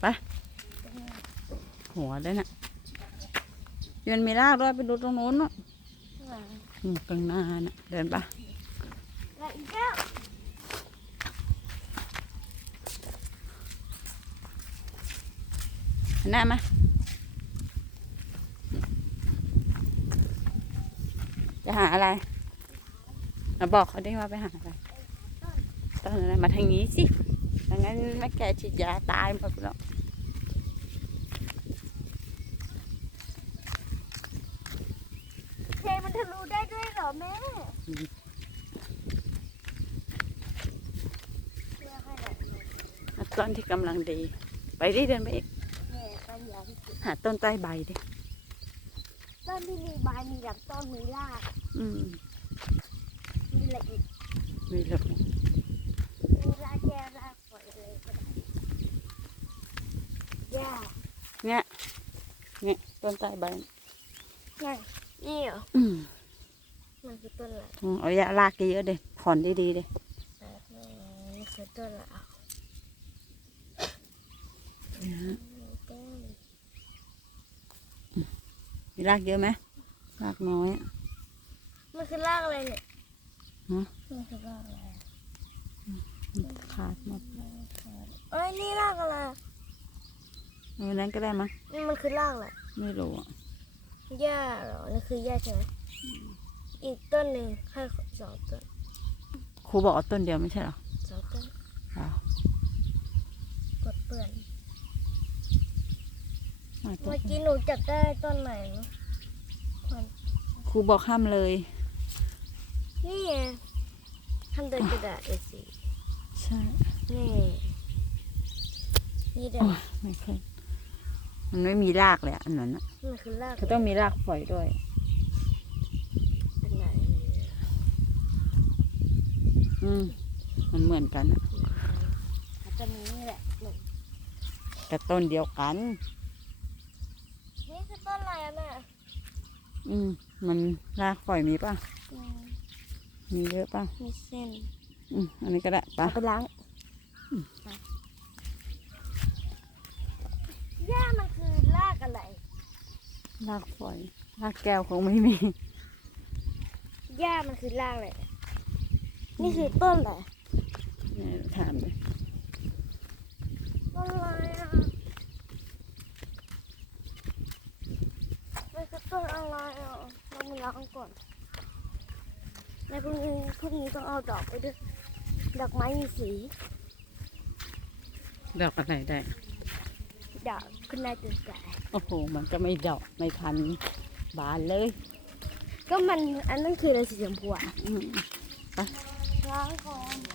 ไป หัวด้วยนะมันมีรากด้วยไปดูตรงโน้นเนาะอืมข้างหน้าน่ะ เดินปะแล้วอีกแล้วหันหน้ามาจะหาอะไรเราบอกเขาได้ว่าไปหาอะไรต้นอะไรมาทางนี้สิดังนั้น แม่แกฉีดยาตายหมดแล้วเทมันทะลุได้ด้วยเหรอแม่เชื่อให้หน่อยต้นที่กำลังดี ไปดิเดินไปอีกแม่ต้นยาวที่สุดหาต้นใต้ใบดิ ต้นที่มีใบมีลำต้นมีราก อืมมีอะไรอีกมีหลบ มีรากแก้วรากฝอยเลยก็ได้หญ้า เนี่ยเนี่ยต้นใต้ใบนั่นนี่เหรออืมมันคือต้นอะไรอืมเอายาลากเยอะๆเด็ผ่อนดีๆเด็แบบนี้นี่คือต้นอะไรอะต้นมีรากเยอะไหมรากน้อยอะมันคือรากอะไรเนี่ยฮะมันคือรากอะไรอะขาดหมดเอ้ยนี่รากอะไร เออนั้นก็ได้มั้งนี่มันคือรากอะไรไม่รู้อะหญ้าเหรอนี่คือหญ้าใช่ไหมอีกต้นหนึ่งให้สองต้นครูบอกเอาต้นเดียวไม่ใช่เหรอสองต้นอ้าวกดเปื่อนเอาต้เมื่นอกี้หนูจับได้ต้นไหนนะขวัญครูบอกห้ามเลย นี่ไงทำโดยกระดาษ A4 ใช่นี่นี่เดี๋ยโอ้วยไม่เคย มันไม่มีรากเลยอะอันนั้นอะมันคือรากเขาต้องมีรากฝอยด้วย อันไหนอืมมันเหมือนกันอะมันจะมีนี่แหละหนูแต่ต้นเดียวกัน นี่คือต้นอะไรอะแม่อืมมันรากฝอยมีป่ะ อืมมีเยอะป่ะมีเส้น อืมอันนี้ก็ได้ป่ะ เอาไปล้าง ไปหญ้ามันคือรากอะไร รากฝอยรากแก้วคงไม่มี หญ้ามันคือรากอะไรนี่คือต้นอะไรเนี่ยถามเลยต้นอะไรอะมันคือต้นอะไรอะเรามาล้างก่อนในพรุ่งนี้พรุ่งนี้ต้องเอาดอกไปด้วย ดอกไม้มีสี ดอกอะไรได้ ดอกคุณนายตื่นสายโอ้โห มันก็ไม่ดอกไม่ทันบานเลย ก็มันอันนั้นคืออะไรสีชมพูอะอืมล้างก่อน